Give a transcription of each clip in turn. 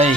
এই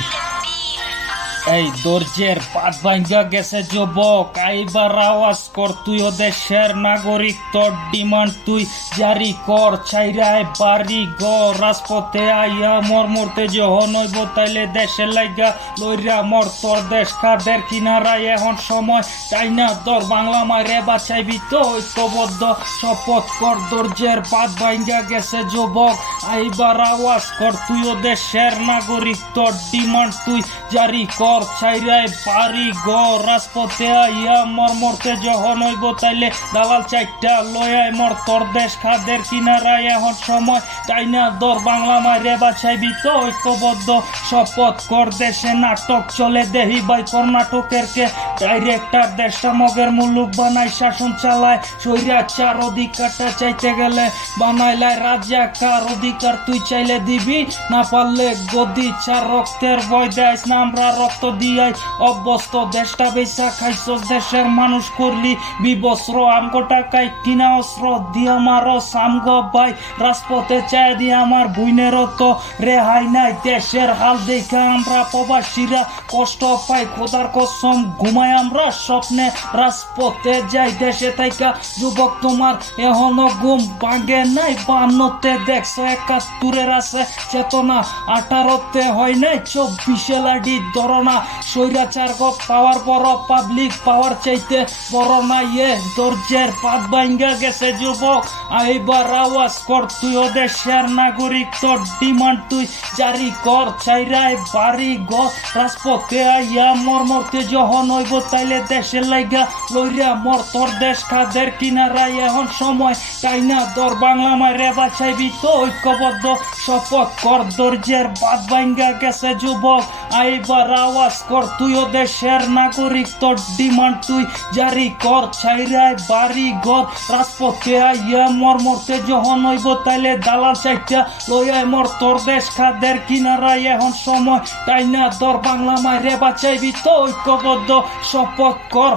এই দরজের পাত ভাঙ্গা গেছে যুবক, আইবার আওয়াজ কর, তুই ও দেশের নাগরিক, তোর ডিমান্ড তুই জারি কর। চাইরায় বাড়ি ঘর রাজপথে আইয়া মর মরতে যখন হইব, তাইলে দেশের লাইগা লইরা মর। তোর দেশ কাদের কিনারায় এখন সময়, তাই না তোর বাংলা মারে বাঁচাইবি তো ঐক্যবদ্ধ শপথ কর। দরজের পাত ভাঙ্গা গেছে যুবক, আইবার আওয়াজ কর, তুই ও দেশের নাগরিক, তোর ডিমান্ড তুই জারি কর। চাইরায় বাড়ি ঘর রাজপথে আইয়া মর মরতে যখন হইব, তাইলে দালাল চাইটা লয়াই মর। তোর দেশ খাদের কিনারায় এখন সময়, তাই না দর বাংলা মারে বাঁচাইবি তো ঐক্যবদ্ধ শপথ কর। দেশে নাটক চলে দেহি ভাই কর্ণাটকের কে ডাইরেক্টর, দেশটা মগের মুলুক বানাই শাসন চালায় স্বৈরাচার। অধিকারটা চাইতে গেলে বানাইলায় রাজাকার, অধিকার তুই চাইলে দিবি না পারলে গদি চার। রক্তের বয় দেয় না আমরা রক্ত দিয়াই অভ্যস্ত, দেশটা বেচা খাইছস দেশের মানুষ করলি বিবস্ত্র। আমগো টাকায় কিনা অস্ত্র দিয়া মারো সামগো ভাই, রাজপথে চাই দিয়ে আমার বুইনেরও তো রেহাই নাই। দেশের হাল দেখা আমরা প্রবাসীরা কষ্ট পাই, খোদার কসম ঘুমাই আমরা স্বপ্নে রাজপথে যাই। দেশে থাইকা যুবক তোমার এখনো ঘুম ভাঙে নাই, 52তে দেখছো 71-এর আছে চেতনা, 18তে হয় নাই 24-এ লাডি ধরনা। স্বৈরাচার গো পাওয়ার বড়, পাবলিক পাওয়ার চাইতে বড় না। দরজের পাত ভাঙ্গা গেছে যুবক, আইবার আওয়াজ কর, তুই ও দেশের নাগরিক, তোর ডিমান্ড তুই জারি কর। চাইরায় বাড়ি ঘর রাজপথে আইয়া মর মরতে যখন হইব, তাইলে দেশের লাইগা লইরা মর। তোর দেশ খাদের কিনারায় এখন সময়, তাই না তোর বাংলা মারে বাঁচাইবি তো ঐক্যবদ্ধ শপথ কর। দরজের পাত ভাঙ্গা গেছে যুবক, আইবার আওয়াজ কর, তুই ও দেশের নাগরিক, তোর ডিমান্ড তুই জারি কর। চাইরায় বাড়ি ঘর রাজপথে আইয়া মর মরতে যখন হইব, তাইলে দালাল চাইটা লইয়াই মর। তোর দেশ খাদের কিনারায় এখন সময়, তাই না তোর বাংলা মারে বাঁচাইবি তো ঐক্যবদ্ধ শপথ কর।